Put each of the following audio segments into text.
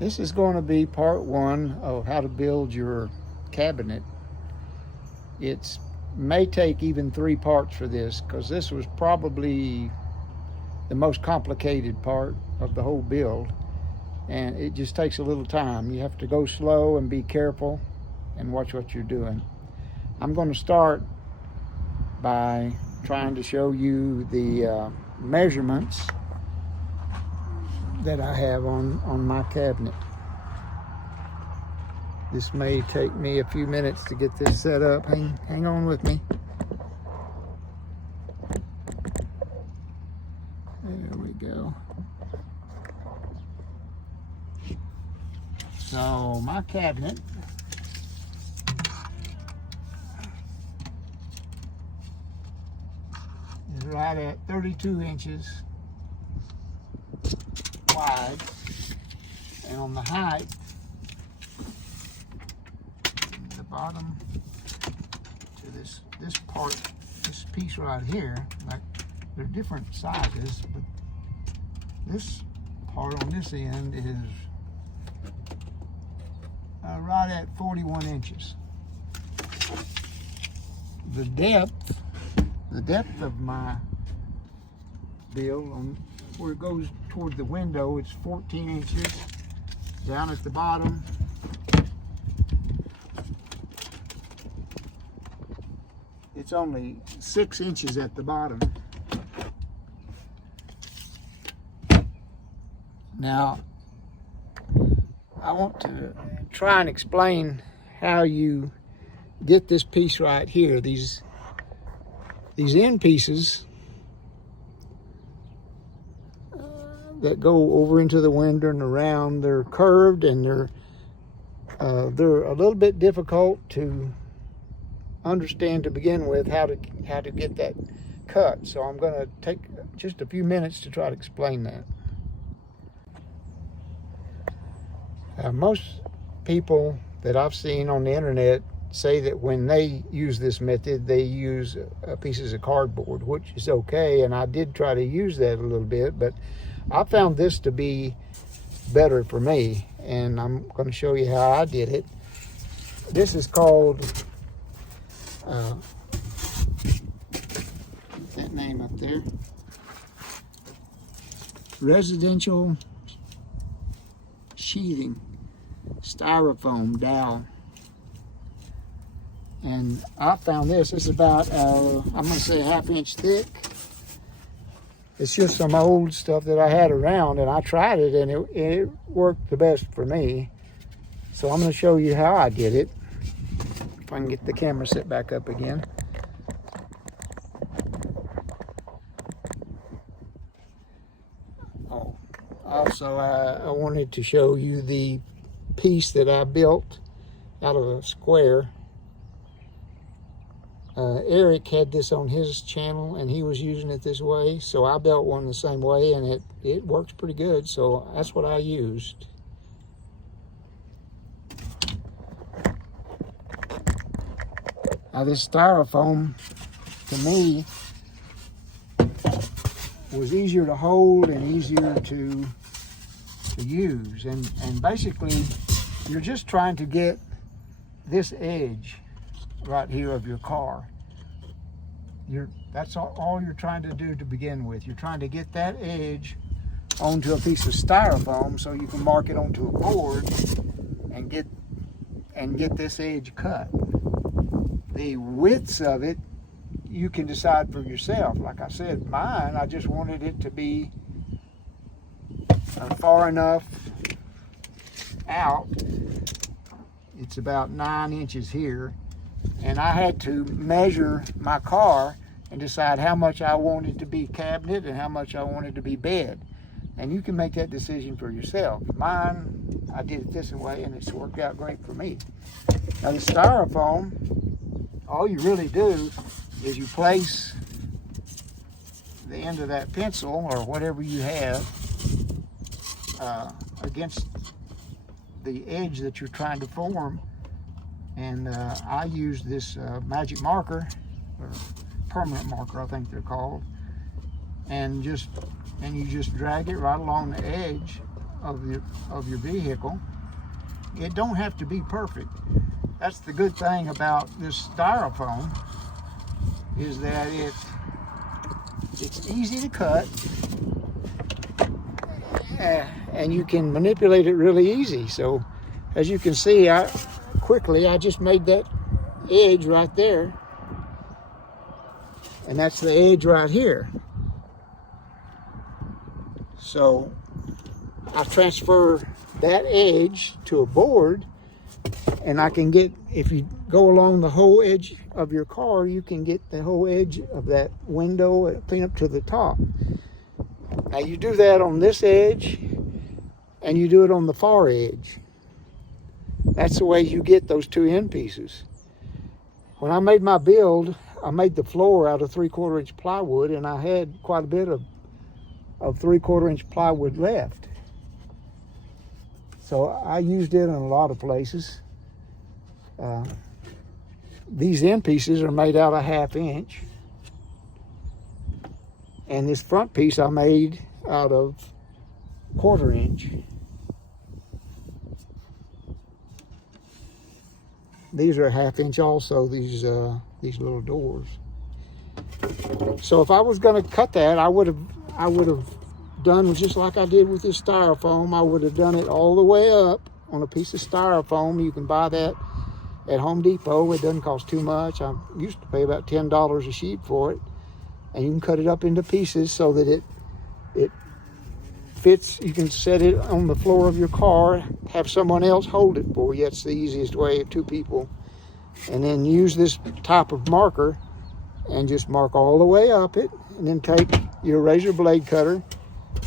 This is going to be part one of how to build your cabinet. It may take even 3 parts for this, because this was probably the most complicated part of the whole build, and it just takes a little time. You have to go slow and be careful and watch what you're doing. I'm going to start by trying to show you the measurements that I have on my cabinet. This may take me a few minutes to get this set up. Hang on with me. There we go. So my cabinet is right at 32 inches wide, and on the height, the bottom to this part, this piece right here, like they're different sizes, but this part on this end is right at 41 inches. The depth of my build, on where it goes toward the window, it's 14 inches. Down at the bottom, it's only 6 inches at the bottom. Now, I want to try and explain how you get this piece right here. These end pieces that go over into the window and around, they're curved, and they're a little bit difficult to understand to begin with, how to get that cut. So I'm going to take just a few minutes to try to explain that. Most people that I've seen on the internet say that when they use this method, they use pieces of cardboard, which is okay, and I did try to use that a little bit, but I found this to be better for me, and I'm going to show you how I did it. This is called, that name up there, residential sheathing, styrofoam dowel. And I found this is about, I'm going to say, a ½ inch thick. It's just some old stuff that I had around, and I tried it, and it worked the best for me. So I'm going to show you how I did it. If I can get the camera set back up again. Oh, also I wanted to show you the piece that I built out of a square. Eric had this on his channel, and he was using it this way, so I built one the same way, and it works pretty good, so that's what I used. Now this styrofoam, to me, was easier to hold and easier to use, and basically you're just trying to get this edge right here of your car. That's all you're trying to do to begin with. You're trying to get that edge onto a piece of styrofoam so you can mark it onto a board and get this edge cut. The widths of it, you can decide for yourself. Like I said, mine, I just wanted it to be far enough out. It's about 9 inches here. And I had to measure my car and decide how much I wanted to be cabinet and how much I wanted to be bed. And you can make that decision for yourself. Mine, I did it this way, and it's worked out great for me. Now the styrofoam, all you really do is you place the end of that pencil or whatever you have against the edge that you're trying to form. And I used this magic marker, or permanent marker I think they're called, and you just drag it right along the edge of your vehicle. It don't have to be perfect. That's the good thing about this styrofoam, is that it's easy to cut, and you can manipulate it really easy. So as you can see, I just made that edge right there, and that's the edge right here. So I transfer that edge to a board, and I can get, if you go along the whole edge of your car, you can get the whole edge of that window clean up to the top. Now you do that on this edge, and you do it on the far edge. That's the way you get those two end pieces. When I made my build, I made the floor out of 3/4 inch plywood, and I had quite a bit of 3/4 inch plywood left. So I used it in a lot of places. These end pieces are made out of 1/2 inch. And this front piece I made out of 1/4 inch. These are 1/2 inch also, these little doors. So if I was gonna cut that, I would have done just like I did with this styrofoam. I would have done it all the way up on a piece of styrofoam. You can buy that at Home Depot. It doesn't cost too much. I used to pay about $10 a sheet for it. And you can cut it up into pieces so that it fits. You can set it on the floor of your car, have someone else hold it for you. That's the easiest way, 2 people. And then use this type of marker and just mark all the way up it, and then take your razor blade cutter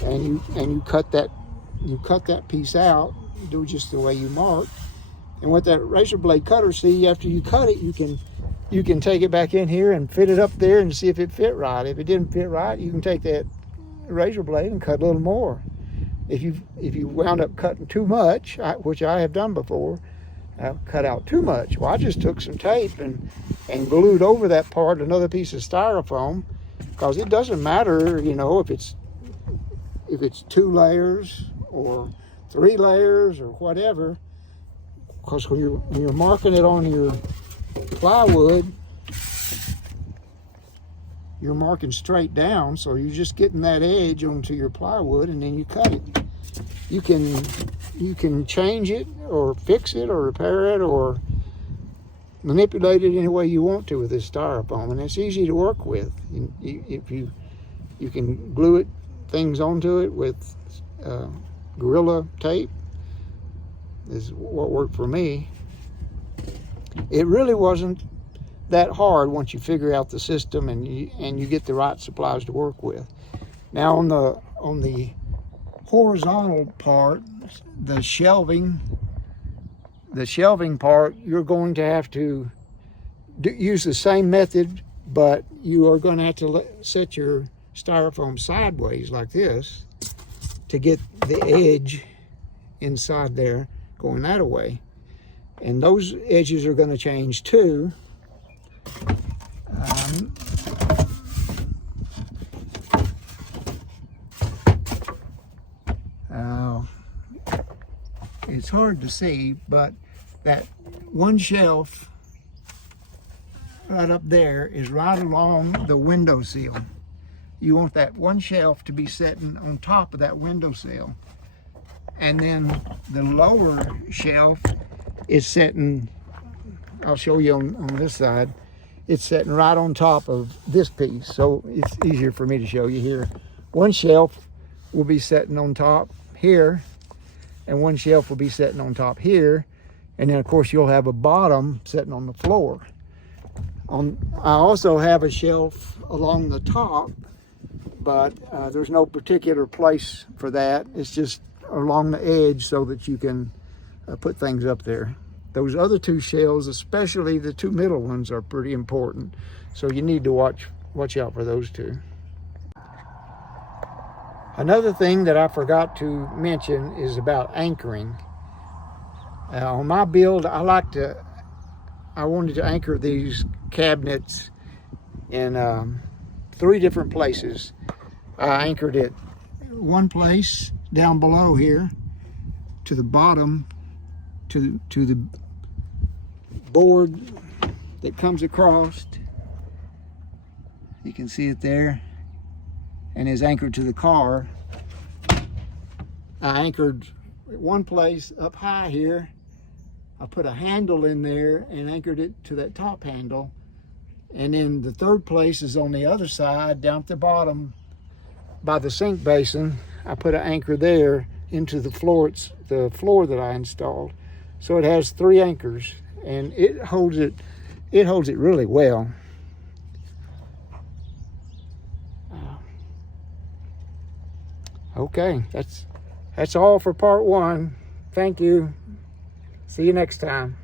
and you cut that piece out. You do just the way you marked. And with that razor blade cutter, see, after you cut it, you can take it back in here and fit it up there and see if it fit right. If it didn't fit right, you can take that razor blade and cut a little more. If you wound up cutting too much, which I have done before, I've cut out too much. Well, I just took some tape and glued over that part another piece of styrofoam, because it doesn't matter, you know, if it's 2 layers or 3 layers or whatever, because when you're marking it on your plywood, you're marking straight down, so you're just getting that edge onto your plywood, and then you cut it. You can change it or fix it or repair it or manipulate it any way you want to with this styrofoam, and it's easy to work with. If you can glue things onto it with Gorilla tape, is what worked for me. It really wasn't that hard once you figure out the system and you get the right supplies to work with. Now on the horizontal part, the shelving part, you're going to have to use the same method, but you are going to have to set your styrofoam sideways like this to get the edge inside there going that way. And those edges are going to change too. It's hard to see, but that one shelf right up there is right along the windowsill. You want that one shelf to be sitting on top of that windowsill. And then the lower shelf is sitting, I'll show you on this side, it's sitting right on top of this piece. So it's easier for me to show you here. One shelf will be sitting on top here, and one shelf will be sitting on top here. And then of course you'll have a bottom sitting on the floor. I also have a shelf along the top, but there's no particular place for that. It's just along the edge so that you can put things up there. Those other 2 shelves, especially the 2 middle ones, are pretty important. So you need to watch out for those 2. Another thing that I forgot to mention is about anchoring. On my build, I wanted to anchor these cabinets in 3 different places. I anchored it one place down below here, to the bottom, to the board that comes across. You can see it there, and is anchored to the car. I anchored at one place up high here. I put a handle in there and anchored it to that top handle. And then the third place is on the other side, down at the bottom by the sink basin. I put an anchor there into the floor. It's the floor that I installed. So it has 3 anchors, and it holds it really well. Okay, that's all for part 1. Thank you. See you next time.